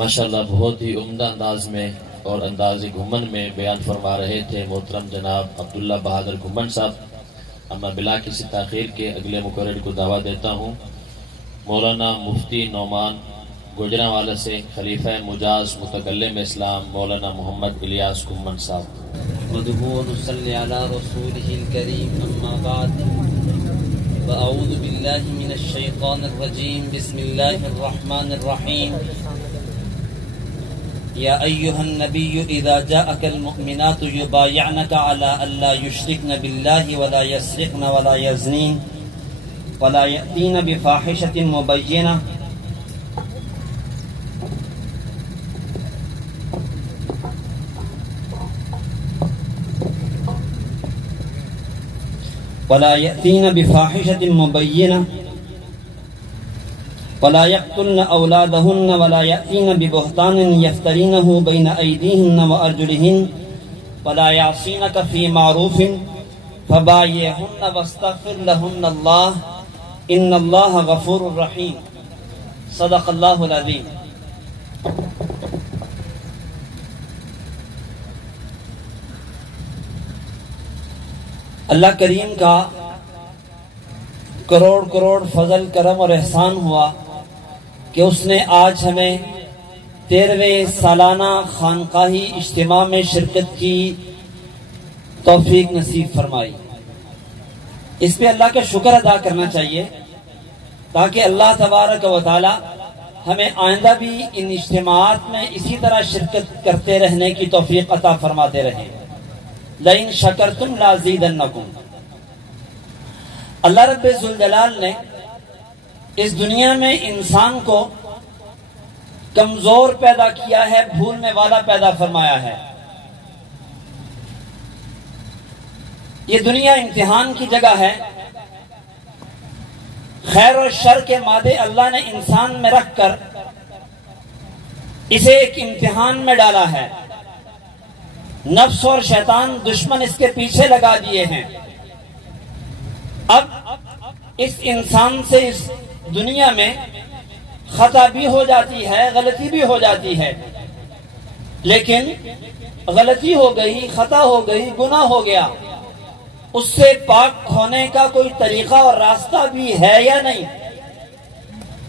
ماشاءاللہ بہت ہی عمدہ انداز میں اور انداز گھمن میں بیان فرما رہے تھے محترم جناب عبداللہ بہادر گھمن صاحب۔ اب میں بلا کسی تاخیر کے اگلے مقرر کو دعویٰ دیتا ہوں مولانا مفتی نعمان گوجرانوالہ سے خلیفہ مجاز متکلم اسلام مولانا محمد الیاس گھمن صاحب۔ نحمده ونصلي على رسوله الكريم أما بعد فأعوذ بالله من الشيطان الرجيم بسم الله الرحمن الرحيم يا أيها النبي إذا جاءك المؤمنات يبايعنك على ألا يشركن بالله ولا يسرقن ولا يزنين ولا يأتين بفاحشة مبينة ولا يأتين بفاحشة مبينة ولا يقتلن أولادهن ولا يأتين ببهتان يفترينه بين أيديهن وأرجلهن ولا يعصينك في معروف فبايعهن واستغفر لهن الله إن الله غفور رحيم صدق الله العظيم۔ اللہ کریم کا کروڑ کروڑ فضل کرم اور احسان ہوا کہ اس نے آج ہمیں 13ویں سالانہ خانقاہی اجتماع میں شرکت کی توفیق نصیب فرمائی۔ اس پہ اللہ کا شکر ادا کرنا چاہیے تاکہ اللہ تبارک و تعالی ہمیں آئندہ بھی ان اجتماعات میں اسی طرح شرکت کرتے رہنے کی توفیق عطا فرماتے رہیں۔ لئن شکرتم لازیدنکم۔ اللہ رب ذوالجلال نے اس دنیا میں انسان کو کمزور پیدا کیا ہے، بھولنے والا پیدا فرمایا ہے۔ یہ دنیا امتحان کی جگہ ہے۔ خیر اور شر کے مادے اللہ نے انسان میں رکھ کر اسے ایک امتحان میں ڈالا ہے۔ نفس اور شیطان دشمن اس کے پیچھے لگا دیے ہیں۔ اب اس انسان سے اس دنیا میں خطا بھی ہو جاتی ہے، غلطی بھی ہو جاتی ہے، لیکن غلطی ہو گئی، خطا ہو گئی، گناہ ہو گیا، اس سے پاک ہونے کا کوئی طریقہ اور راستہ بھی ہے یا نہیں؟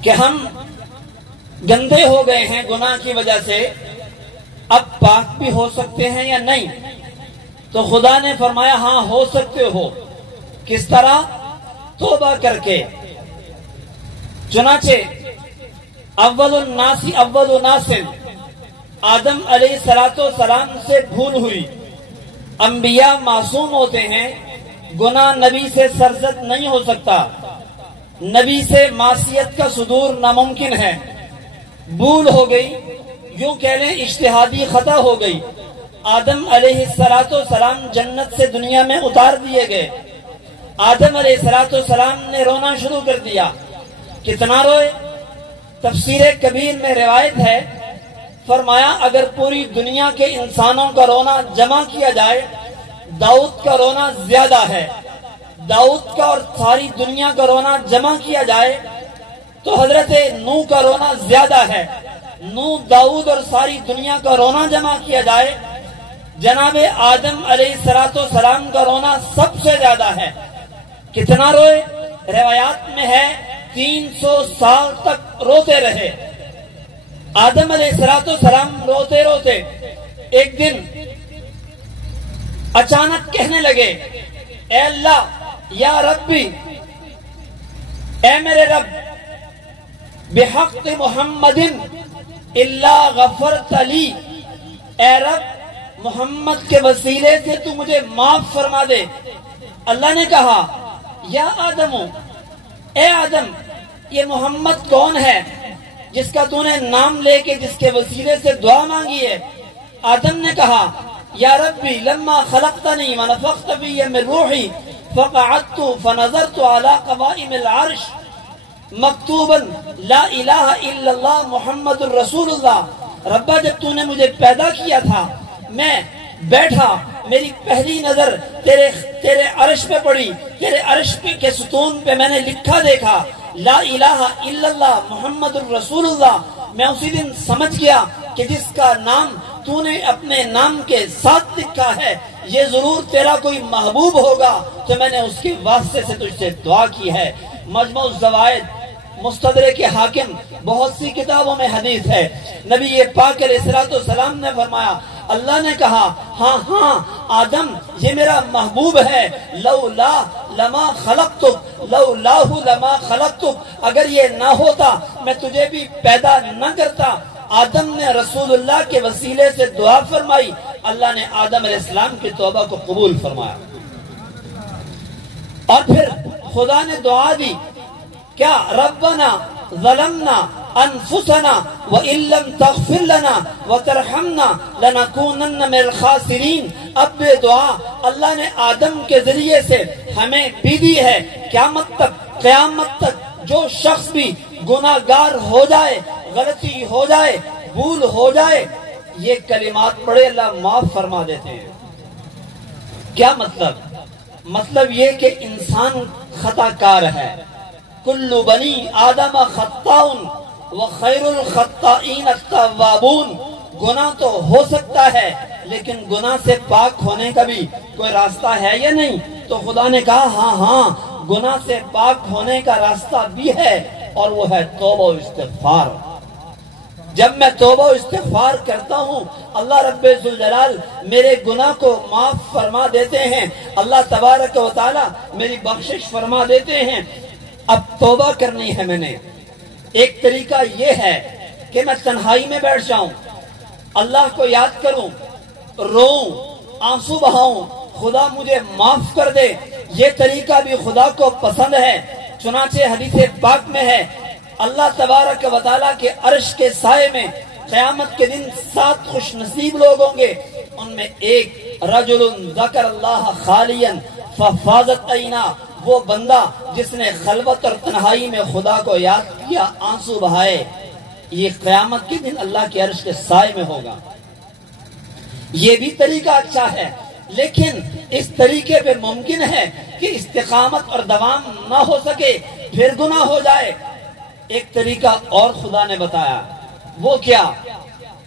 کہ ہم گندے ہو گئے ہیں گناہ کی وجہ سے، اب پاک بھی ہو سکتے ہیں یا نہیں؟ تو خدا نے فرمایا ہاں ہو سکتے ہو۔ کس طرح؟ توبہ کر کے۔ چنانچہ اول الناس اول ناس آدم علیہ السلام سے بھول ہوئی۔ انبیاء معصوم ہوتے ہیں، گناہ نبی سے سرزد نہیں ہو سکتا، نبی سے معصیت کا صدور ناممکن ہے۔ بھول ہو گئی، یوں کہہ لیں اجتہادی خطا ہو گئی۔ آدم علیہ السلام جنت سے دنیا میں اتار دیے گئے۔ آدم علیہ السلام نے رونا شروع کر دیا۔ کتنا روئے؟ تفسیر کبیر میں روایت ہے، فرمایا اگر پوری دنیا کے انسانوں کا رونا جمع کیا جائے داؤد کا رونا زیادہ ہے۔ داؤد کا اور ساری دنیا کا رونا جمع کیا جائے تو حضرت نوح کا رونا زیادہ ہے۔ نوح، داؤد اور ساری دنیا کا رونا جمع کیا جائے جناب آدم علیہ السلام کا رونا سب سے زیادہ ہے۔ کتنا روئے؟ روایات میں ہے 300 سال تک روتے رہے۔ آدم علیہ السلام روتے روتے ایک دن اچانک کہنے لگے اے اللہ یا ربی، اے میرے رب، بحق محمد اللہ غفرت لی، اے رب محمد کے وسیلے سے تو مجھے معاف فرما دے۔ اللہ نے کہا یا آدم، اے آدم، یہ محمد کون ہے جس کا تو نے نام لے کے جس کے وسیلے سے دعا مانگی ہے؟ آدم نے کہا یا ربی لما خلقتنی ونفخت فی من روحی فقعدت فنظرت علی قوائم العرش مکتوبا لا الہ الا اللہ محمد الرسول اللہ۔ ربا جب تو نے مجھے پیدا کیا تھا میں بیٹھا، میری پہلی نظر تیرے عرش پہ پڑی، تیرے عرش کے ستون پہ میں نے لکھا دیکھا لا الہ الا اللہ محمد الرسول اللہ، میں اسی دن سمجھ گیا کہ جس کا نام تو نے اپنے نام کے ساتھ لکھا ہے یہ ضرور تیرا کوئی محبوب ہوگا، تو میں نے اس کے واسطے سے تجھ سے دعا کی ہے۔ مجموع الزوائد، مستدرک حاکم، بہت سی کتابوں میں حدیث ہے، نبی پاک علیہ السلام نے فرمایا، اللہ نے کہا ہاں ہاں آدم یہ میرا محبوب ہے، لولا لما خلقتک، لولاہ لما خلقتک، اگر یہ نہ ہوتا میں تجھے بھی پیدا نہ کرتا۔ آدم نے رسول اللہ کے وسیلے سے دعا فرمائی، اللہ نے آدم علیہ السلام کی توبہ کو قبول فرمایا۔ اور پھر خدا نے دعا دی، کیا ربنا ظلمنا انفسنا وان لم تغفر لنا وترحمنا لنكونن من الخاسرین۔ اب یہ دعا اللہ نے آدم کے ذریعے سے ہمیں بھی دی ہے، قیامت تک جو شخص بھی گناہگار ہو جائے، غلطی ہو جائے، بھول ہو جائے، یہ کلمات پڑھے اللہ معاف فرما دیتے ہیں۔ کیا مطلب یہ کہ انسان خطا کار ہے، کل بنی آدم خطاؤن وخیر الخطائین التوابون۔ گناہ تو ہو سکتا ہے لیکن گناہ سے پاک ہونے کا بھی کوئی راستہ ہے یا نہیں؟ تو خدا نے کہا ہاں گناہ سے پاک ہونے کا راستہ بھی ہے، اور وہ ہے توبہ و استغفار۔ جب میں توبہ و استغفار کرتا ہوں اللہ رب ذوالجلال میرے گناہ کو معاف فرما دیتے ہیں، اللہ تبارک و تعالی میری بخشش فرما دیتے ہیں۔ اب توبہ کرنی ہے میں نے، ایک طریقہ یہ ہے کہ میں تنہائی میں بیٹھ جاؤں، اللہ کو یاد کروں، روؤں، آنسو بہاؤں، خدا مجھے معاف کر دے، یہ طریقہ بھی خدا کو پسند ہے۔ چنانچہ حدیث پاک میں ہے اللہ تبارک و تعالیٰ کے عرش کے سائے میں قیامت کے دن 7 خوش نصیب لوگ ہوں گے، ان میں ایک رجل ذکر اللہ خالیا ففاضت عینا، وہ بندہ جس نے خلوت اور تنہائی میں خدا کو یاد کیا، آنسو بہائے، یہ قیامت کے دن اللہ کے عرش کے سائے میں ہوگا۔ یہ بھی طریقہ اچھا ہے، لیکن اس طریقے پہ ممکن ہے کہ استقامت اور دوام نہ ہو سکے، پھر گناہ ہو جائے۔ ایک طریقہ اور خدا نے بتایا، وہ کیا؟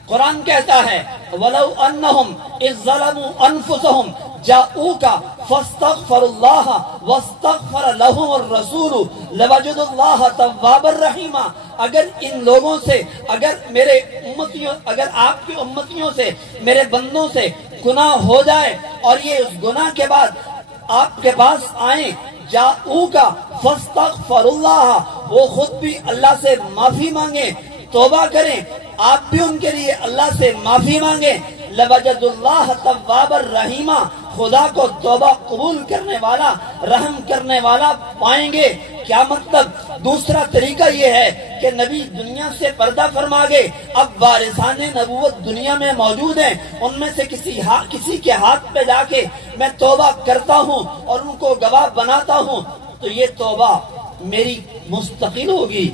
قرآن کہتا ہے وَلَوْ أَنَّهُمْ إِذْ ظَلَمُوا أَنفُسَهُمْ جَاءُوكَ فَاسْتَغْفَرُوا اللَّهَ وَاسْتَغْفَرَ لَهُمُ الرَّسُولُ لَوَجَدُوا اللَّهَ تَوَّابًا رَحِيمًا۔ اگر ان لوگوں سے، اگر آپ کی امتیوں سے، میرے بندوں سے گناہ ہو جائے اور یہ اس گناہ کے بعد آپ کے پاس آئیں، جاؤکا فاستغفر اللہ، وہ خود بھی اللہ سے معافی مانگیں، توبہ کریں، آپ بھی ان کے لیے اللہ سے معافی مانگیں، لوجد اللہ توابا رحیما، خدا کو توبہ قبول کرنے والا، رحم کرنے والا پائیں گے۔ کیا مطلب؟ دوسرا طریقہ یہ ہے کہ نبی دنیا سے پردہ فرما گئے، اب وارثان نبوت دنیا میں موجود ہیں، ان میں سے کسی کے ہاتھ پہ جا کے میں توبہ کرتا ہوں اور ان کو گواہ بناتا ہوں، تو یہ توبہ میری مستقل ہوگی،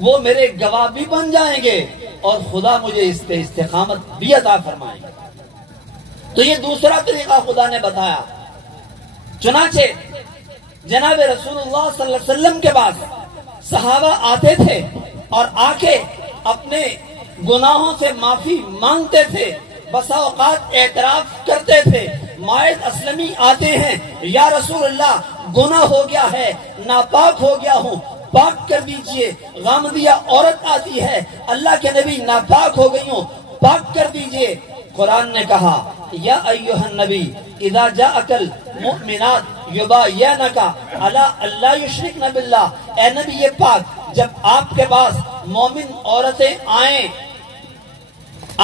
وہ میرے گواہ بھی بن جائیں گے اور خدا مجھے اس پہ استقامت بھی عطا فرمائے گا۔ تو یہ دوسرا طریقہ خدا نے بتایا۔ چنانچہ جناب رسول اللہ صلی اللہ علیہ وسلم کے بعد صحابہ آتے تھے اور آ کے اپنے گناہوں سے معافی مانگتے تھے، بسا اوقات اعتراف کرتے تھے۔ مائد اسلمی آتے ہیں، یا رسول اللہ گناہ ہو گیا ہے، ناپاک ہو گیا ہوں، پاک کر دیجئے۔ غامدیہ عورت آتی ہے، اللہ کے نبی ناپاک ہو گئی ہوں، پاک کر دیجئے۔ قرآن نے کہا یا ایھا النبی اذا جاءک المؤمنات یباینک علی الا یشرکن باللہ، اے نبی پاک جب آپ کے پاس مومن عورتیں آئیں،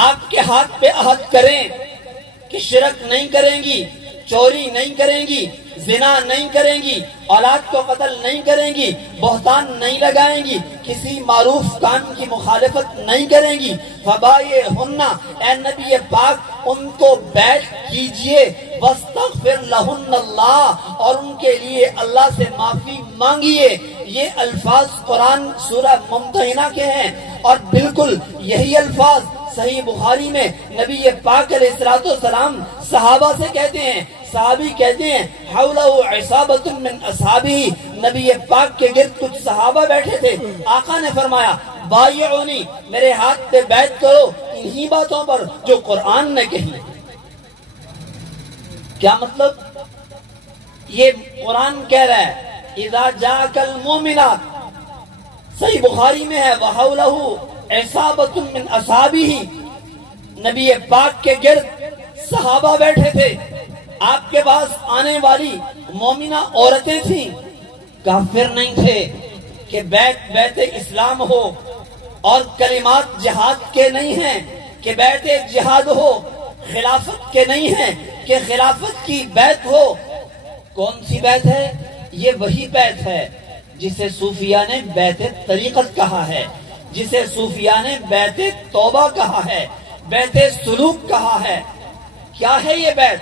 آپ کے ہاتھ پہ عہد کریں کہ شرک نہیں کریں گی، چوری نہیں کریں گی، زنا نہیں کریں گی، اولاد کو قتل نہیں کریں گی، بہتان نہیں لگائیں گی، کسی معروف کام کی مخالفت نہیں کریں گی، فبایعہن، اے نبی پاک ان کو بیعت کیجئے، واستغفر لہن اللہ، اور ان کے لیے اللہ سے معافی مانگیے۔ یہ الفاظ قرآن سورہ ممتحنہ کے ہیں، اور بالکل یہی الفاظ صحیح بخاری میں نبی پاک علیہ السلام صحابہ سے کہتے ہیں، صحابی کہتے ہیں حولہ عصابۃ من اصحابہ، نبی پاک کے گرد کچھ صحابہ بیٹھے تھے. آقا نے فرمایا بایعونی، میرے ہاتھ پہ بیعت کرو انہی باتوں پر جو قرآن نے کہی. کیا مطلب؟ یہ قرآن کہہ رہا ہے اذا جاءک المؤمنات، صحیح بخاری میں ہے وحولہ عصابۃ من اصحابہ، نبی پاک کے گرد صحابہ بیٹھے تھے، آپ کے پاس آنے والی مومنہ عورتیں تھیں، کافر نہیں تھے کہ بیعت اسلام ہو اور کلمات جہاد کے نہیں ہیں کہ بیعت جہاد ہو، خلافت کے نہیں ہیں کہ خلافت کی بیعت ہو. کون سی بیعت ہے؟ یہ وہی بیعت ہے جسے صوفیاء نے بیعت طریقت کہا ہے، جسے صوفیاء نے بیعت توبہ کہا ہے، بیعت سلوک کہا ہے. کیا ہے یہ بیعت؟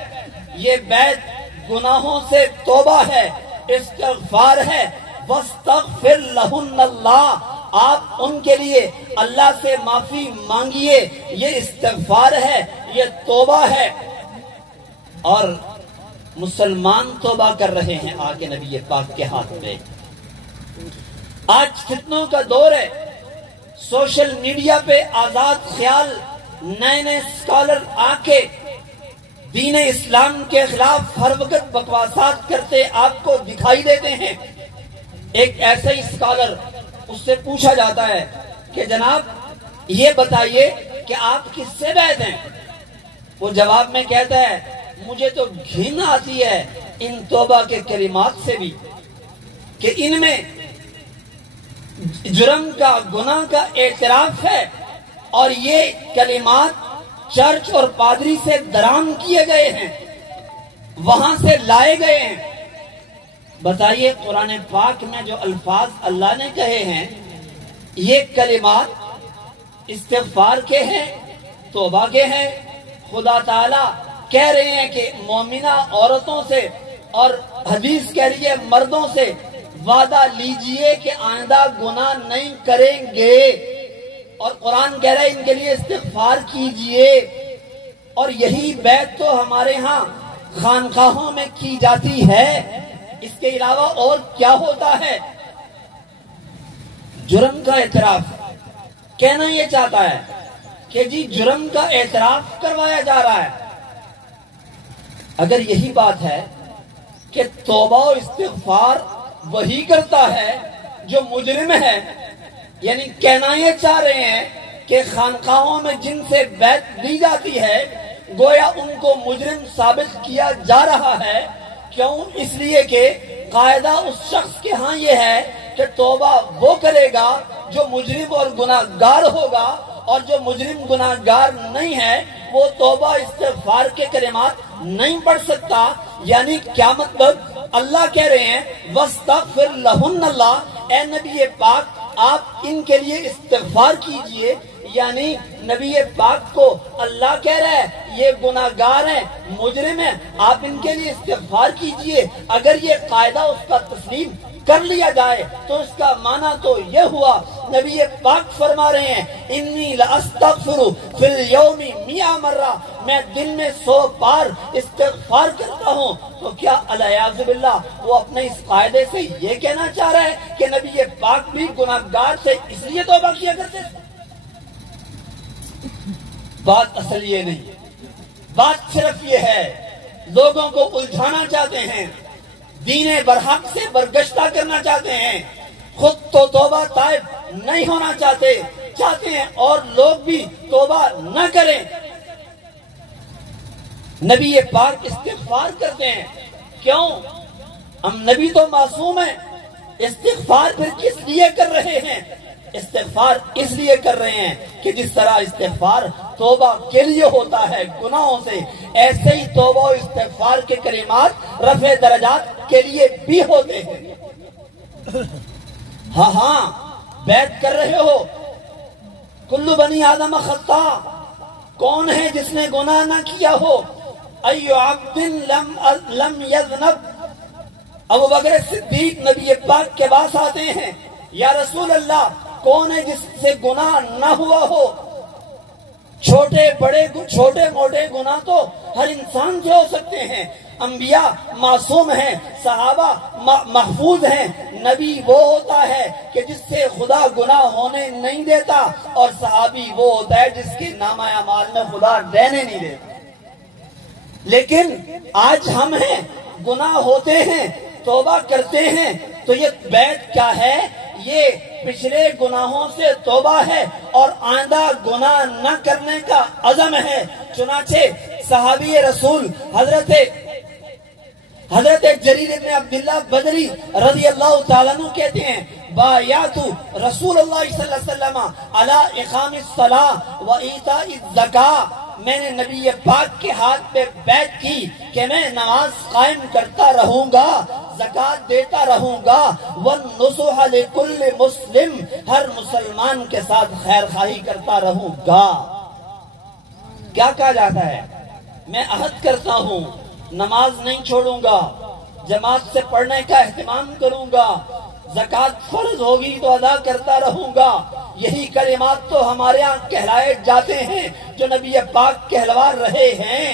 یہ بیعت گناہوں سے توبہ ہے، استغفار ہے. وَاسْتَغْفِرْ لَهُنَّ اللَّهُ، آپ ان کے لیے اللہ سے معافی مانگیے. یہ استغفار ہے، یہ توبہ ہے. اور مسلمان توبہ کر رہے ہیں آ کے نبی پاک کے ہاتھ میں. آج فتنوں کا دور ہے، سوشل میڈیا پہ آزاد خیال نئے نئے اسکالر آ کے دین اسلام کے خلاف ہر وقت بکواسات کرتے آپ کو دکھائی دیتے ہیں. ایک ایسا ہی اسکالر، اس سے پوچھا جاتا ہے کہ جناب یہ بتائیے کہ آپ کس سے بیعت ہیں؟ وہ جواب میں کہتا ہے مجھے تو گھن آتی ہے ان توبہ کے کلمات سے بھی، کہ ان میں جرم کا، گناہ کا اعتراف ہے، اور یہ کلمات چرچ اور پادری سے درام کیے گئے ہیں، وہاں سے لائے گئے ہیں. بتائیے قرآن پاک میں جو الفاظ اللہ نے کہے ہیں یہ کلمات استغفار کے ہیں، توبہ کے ہیں. خدا تعالیٰ کہہ رہے ہیں کہ مومنہ عورتوں سے اور حدیث کہہ رہی ہے مردوں سے وعدہ لیجئے کہ آئندہ گناہ نہیں کریں گے، اور قرآن کہہ رہا ہے ان کے لیے استغفار کیجئے. اور یہی بیعت تو ہمارے ہاں خانقاہوں میں کی جاتی ہے، اس کے علاوہ اور کیا ہوتا ہے؟ جرم کا اعتراف کہنا یہ چاہتا ہے کہ جی جرم کا اعتراف کروایا جا رہا ہے. اگر یہی بات ہے کہ توبہ و استغفار وہی کرتا ہے جو مجرم ہے، یعنی کہنا یہ چاہ رہے ہیں کہ خانقاہوں میں جن سے بیعت دی جاتی ہے گویا ان کو مجرم ثابت کیا جا رہا ہے. کیوں؟ اس لیے کہ قاعدہ اس شخص کے ہاں یہ ہے کہ توبہ وہ کرے گا جو مجرم اور گناہگار ہوگا، اور جو مجرم گناہگار نہیں ہے وہ توبہ استغفار کے کلمات نہیں پڑھ سکتا. یعنی کیا مطلب؟ اللہ کہہ رہے ہیں وَاسْتَغْفِرْ لَهُنَّ اللَّهُ، اے نبی پاک آپ ان کے لیے استغفار کیجئے. یعنی نبی پاک کو اللہ کہہ رہا ہے یہ گناہگار ہیں، مجرم ہیں، آپ ان کے لیے استغفار کیجئے. اگر یہ قاعدہ اس کا تسلیم کر لیا جائے تو اس کا معنی تو یہ ہوا نبی پاک فرما رہے ہیں انی لاستغفر فی اليوم 100 مرہ، میں دن میں 100 بار استغفار کرتا ہوں. تو کیا الیاذ باللہ وہ اپنے اس قاعدے سے یہ کہنا چاہ رہا ہے کہ نبی پاک بھی گناہگار سے اس لیے توبہ کیا کرتے تھے؟ بات اصل یہ نہیں، بات صرف یہ ہے لوگوں کو الجھانا چاہتے ہیں، دین برحق سے برگشتہ کرنا چاہتے ہیں، خود تو توبہ طائب نہیں ہونا چاہتے ہیں اور لوگ بھی توبہ نہ کریں. نبی پاک استغفار کرتے ہیں، کیوں؟ ہم نبی تو معصوم ہیں. استغفار پھر کس لیے کر رہے ہیں؟ استغفار اس لیے کر رہے ہیں کہ جس طرح استغفار توبہ کے لیے ہوتا ہے گناہوں سے، ایسے ہی توبہ و استغفار کے کلمات رفع درجات کے لیے بھی ہوتے ہیں. ہاں بیعت کر رہے ہو کل بنی آدم خطا، کون ہے جس نے گناہ نہ کیا ہو؟ ایو عبد لم یذنب. ابو بکر صدیق نبی پاک کے پاس آتے ہیں، یا رسول اللہ کون ہے جس سے گناہ نہ ہوا ہو؟ چھوٹے موٹے گناہ تو ہر انسان سے ہو سکتے ہیں، انبیاء معصوم ہیں، صحابہ محفوظ ہیں، نبی وہ ہوتا ہے کہ جس سے خدا گناہ ہونے نہیں دیتا، اور صحابی وہ ہوتا ہے جس کے نامہ اعمال میں خدا رہنے نہیں دیتا۔ لیکن آج ہم ہیں، گناہ ہوتے ہیں، توبہ کرتے ہیں، تو یہ بیعت کیا ہے؟ یہ پچھلے گناہوں سے توبہ ہے اور آئندہ گناہ نہ کرنے کا عزم ہے۔ چنانچہ صحابی رسول حضرت جریر بن عبداللہ بدری رضی اللہ تعالیٰ عنہ کہتے ہیں، بایعت رسول اللہ صلی اللہ علیہ وسلم علی اقام الصلاۃ و ایتاء الزکاۃ، میں نے نبی پاک کے ہاتھ پہ بیعت کی کہ میں نماز قائم کرتا رہوں گا، زکوٰۃ دیتا رہوں گا، والنصح لکل مسلم، ہر مسلمان کے ساتھ خیر خواہی کرتا رہوں گا۔ کیا کہا جاتا ہے؟ میں عہد کرتا ہوں نماز نہیں چھوڑوں گا، جماعت سے پڑھنے کا اہتمام کروں گا، زکوٰۃ فرض ہوگی تو ادا کرتا رہوں گا۔ یہی کلمات تو ہمارے ہاں کہلائے جاتے ہیں جو نبی پاک کہلوا رہے ہیں۔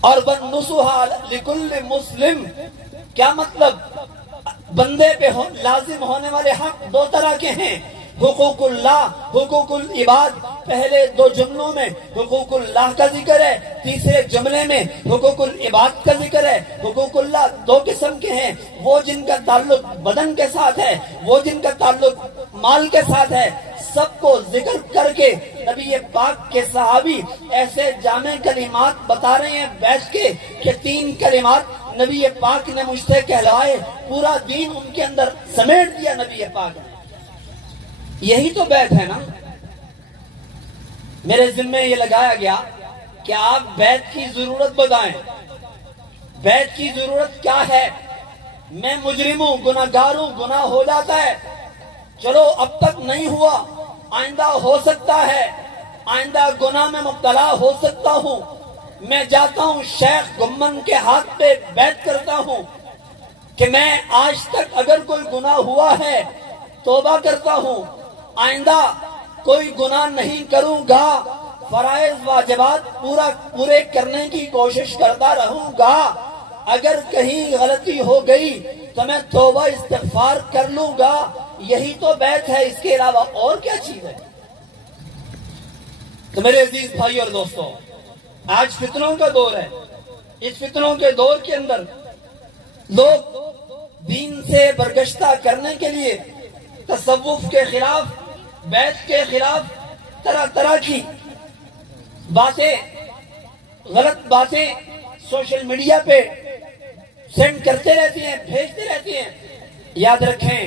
اور وَالنُّصُحَ لِكُلِّ مسلم، کیا مطلب؟ بندے پہ لازم ہونے والے حق دو طرح کے ہیں، حقوق اللہ، حقوق العباد۔ پہلے دو جملوں میں حقوق اللہ کا ذکر ہے، تیسرے جملے میں حقوق العباد کا ذکر ہے۔ حقوق اللہ دو قسم کے ہیں، وہ جن کا تعلق بدن کے ساتھ ہے، وہ جن کا تعلق مال کے ساتھ ہے۔ سب کو ذکر کر کے نبی پاک کے صحابی ایسے جامع کلمات بتا رہے ہیں بیٹھ کے کہ 3 کلمات نبی پاک نے مجھ سے کہلوائے، پورا دین ان کے اندر سمیٹ دیا نبی پاک نے۔ یہی تو بیعت ہے نا۔ میرے ذمہ یہ لگایا گیا کہ آپ بیعت کی ضرورت بتائیں، بیعت کی ضرورت کیا ہے؟ میں مجرم ہوں، گناہگار ہوں، گناہ ہو جاتا ہے، چلو اب تک نہیں ہوا، آئندہ ہو سکتا ہے، آئندہ گناہ میں مبتلا ہو سکتا ہوں، میں جاتا ہوں شیخ گمن کے ہاتھ پہ بیعت کرتا ہوں کہ میں آج تک اگر کوئی گناہ ہوا ہے توبہ کرتا ہوں، آئندہ کوئی گناہ نہیں کروں گا، فرائض واجبات پورے کرنے کی کوشش کرتا رہوں گا، اگر کہیں غلطی ہو گئی تو میں توبہ استغفار کر لوں گا۔ یہی تو بیعت ہے، اس کے علاوہ اور کیا چیز ہے؟ تو میرے عزیز بھائی اور دوستو، آج فتنوں کا دور ہے، اس فتنوں کے دور کے اندر لوگ دین سے برگشتہ کرنے کے لیے تصوف کے خلاف، بیعت کے خلاف طرح طرح کی باتیں، غلط باتیں سوشل میڈیا پہ سینڈ کرتے رہتی ہیں، بھیجتے رہتی ہیں۔ یاد رکھیں،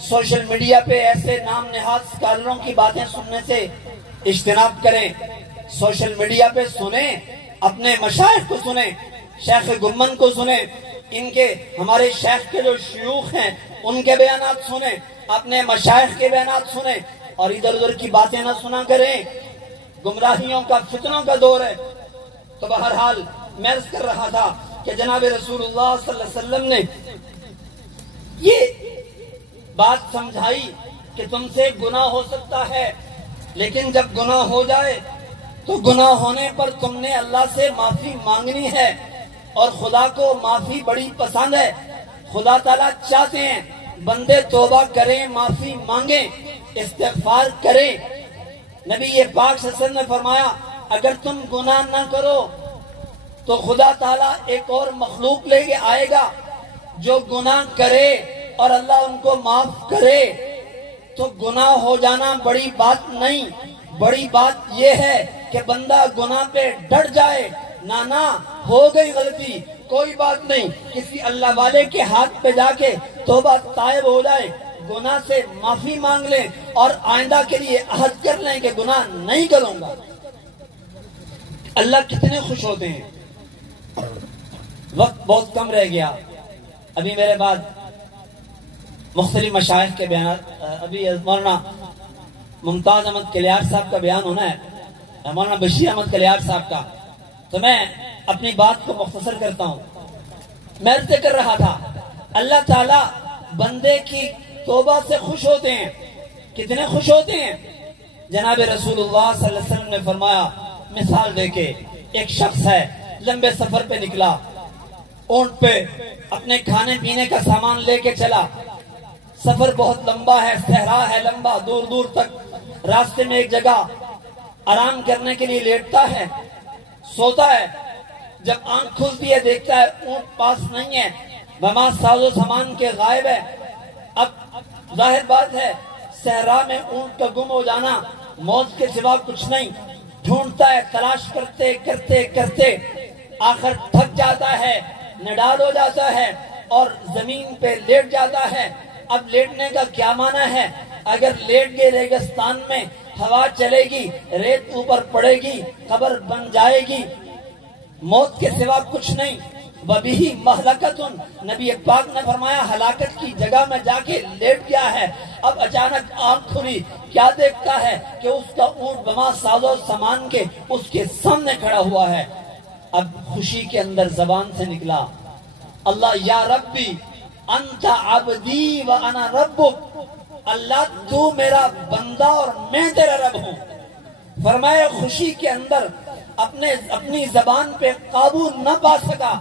سوشل میڈیا پہ ایسے نام نہاد اسکالروں کی باتیں سننے سے اجتناب کریں۔ سوشل میڈیا پہ سنیں، اپنے مشائخ کو سنیں، شیخ گمن کو سنیں، ان کے ہمارے شیخ کے جو شیوخ ہیں ان کے بیانات سنیں، اپنے مشائخ کے بیانات سنیں، اور ادھر ادھر کی باتیں نہ سنا کریں۔ گمراہیوں کا، فتنوں کا دور ہے۔ تو بہرحال میں عرض کر رہا تھا کہ جناب رسول اللہ صلی اللہ علیہ وسلم نے یہ بات سمجھائی کہ تم سے گناہ ہو سکتا ہے، لیکن جب گناہ ہو جائے تو گناہ ہونے پر تم نے اللہ سے معافی مانگنی ہے، اور خدا کو معافی بڑی پسند ہے۔ خدا تعالیٰ چاہتے ہیں بندے توبہ کریں، معافی مانگیں، استغفار کریں۔ نبی پاک صلی اللہ علیہ وسلم نے فرمایا اگر تم گناہ نہ کرو تو خدا تعالیٰ ایک اور مخلوق لے کے آئے گا جو گناہ کرے اور اللہ ان کو معاف کرے۔ تو گناہ ہو جانا بڑی بات نہیں، بڑی بات یہ ہے کہ بندہ گناہ پہ ڈٹ جائے، نانا ہو گئی غلطی، کوئی بات نہیں، کسی اللہ والے کے ہاتھ پہ جا کے توبہ تائب ہو جائے، گناہ سے معافی مانگ لیں اور آئندہ کے لیے عہد کر لیں کہ گناہ نہیں کروں گا۔ اللہ کتنے خوش ہوتے ہیں۔ وقت بہت کم رہ گیا، ابھی میرے بعد مختلف مشائخ کے بیانات، ابھی مولانا ممتاز احمد کلیار صاحب کا بیان ہونا ہے، مولانا بشیر احمد کلیار صاحب کا، تو میں اپنی بات کو مختصر کرتا ہوں۔ میں عرض کر رہا تھا اللہ تعالیٰ بندے کی توبہ سے خوش ہوتے ہیں۔ کتنے خوش ہوتے ہیں؟ جناب رسول اللہ صلی اللہ علیہ وسلم نے فرمایا، مثال دے کے، ایک شخص ہے لمبے سفر پہ نکلا، اونٹ پہ اپنے کھانے پینے کا سامان لے کے چلا. سفر بہت لمبا ہے, صحرا ہے لمبا, دور دور تک. راستے میں ایک جگہ آرام کرنے کے لیے لیٹتا ہے, سوتا ہے. جب آنکھ کھلتی ہے دیکھتا ہے اونٹ پاس نہیں ہے, بما ساز و سامان کے غائب ہے. اب ظاہر بات ہے صحرا میں اونٹ کا گم ہو جانا موت کے سوا کچھ نہیں. ڈھونڈتا ہے, تلاش کرتے کرتے کرتے آخر تھک جاتا ہے, نڈال ہو جاتا ہے اور زمین پہ لیٹ جاتا ہے. اب لیٹنے کا کیا معنی ہے؟ اگر لیٹ گئے ریگستان میں ہوا چلے گی, ریت اوپر پڑے گی, قبر بن جائے گی, موت کے سوا کچھ نہیں. وَبِهِ مَهْلَكَةٌ, نبی پاک نے فرمایا ہلاکت کی جگہ میں جا کے لیٹ گیا ہے. اب اچانک آنکھ کھلی, کیا دیکھتا ہے کہ اس کا اونٹ بما ساز و سامان کے اس کے سامنے کھڑا ہوا ہے. اب خوشی کے اندر زبان سے نکلا, اللہ یا ربی انت عبدی وانا ربک, اللہ تو میرا بندہ اور میں تیرا رب ہوں. فرمایا خوشی کے اندر اپنی زبان پہ قابو نہ پا سکا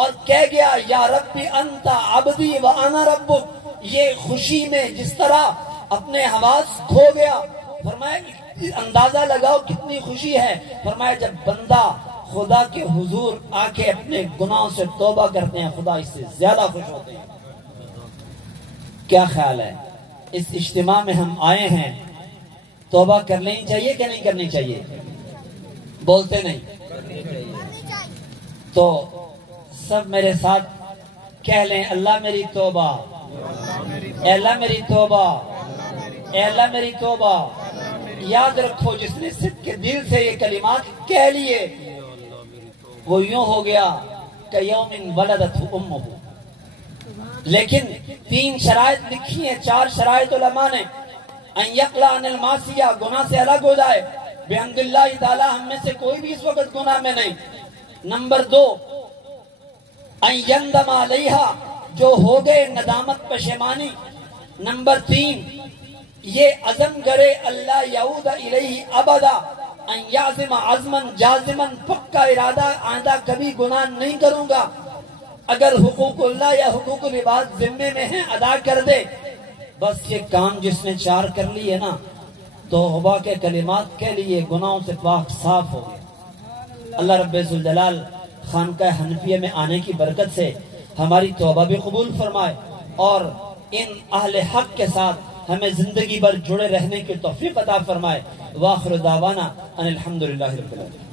اور کہہ گیا یا ربی انت عبدی وانا ربک. یہ خوشی میں جس طرح اپنے حواس کھو گیا, فرمایا اندازہ لگاؤ کتنی خوشی ہے. فرمایا جب بندہ خدا کے حضور آ کے اپنے گناہوں سے توبہ کرتے ہیں خدا اس سے زیادہ خوش ہوتے ہیں. کیا خیال ہے اس اجتماع میں ہم آئے ہیں, توبہ کر لینی چاہیے کہ نہیں کرنی چاہیے؟ بولتے نہیں تو سب میرے ساتھ کہہ لیں اللہ میری توبہ, اے اللہ میری توبہ, اے اللہ میری توبہ. یاد رکھو جس نے صدق کے دل سے یہ کلمات کہہ لیے وہ یوں ہو گیا کہ یوم ولدتہ امہ. لیکن 3 شرائط لکھی ہیں, 4 شرائط علماء نے. ان یقلع عن المعصیہ, گناہ سے الگ ہو جائے. بحمد اللہ تعالی ہم میں سے کوئی بھی اس وقت گناہ میں نہیں. نمبر 2 ان یندم علیہا, جو ہو گئے ندامت پشیمانی. نمبر 3 یہ عزم کرے اللہ یعود الیہ ابدا, ان یعزم عزما جازما, پکا ارادہ آئندہ کبھی گناہ نہیں کروں گا. اگر حقوق اللہ یا حقوق العباد ذمے میں ہیں ادا کر دے. بس یہ کام جس نے 4 کر لی ہے نا, توبہ کے کلمات کے لیے گناہوں سے پاک صاف ہو گیا. اللہ رب ذوالجلال خانقاہ حنفیہ میں آنے کی برکت سے ہماری توبہ بھی قبول فرمائے اور ان اہل حق کے ساتھ ہمیں زندگی بھر جڑے رہنے کی توفیق عطا فرمائے. وآخر دعوانا ان الحمدللہ رب العالمین.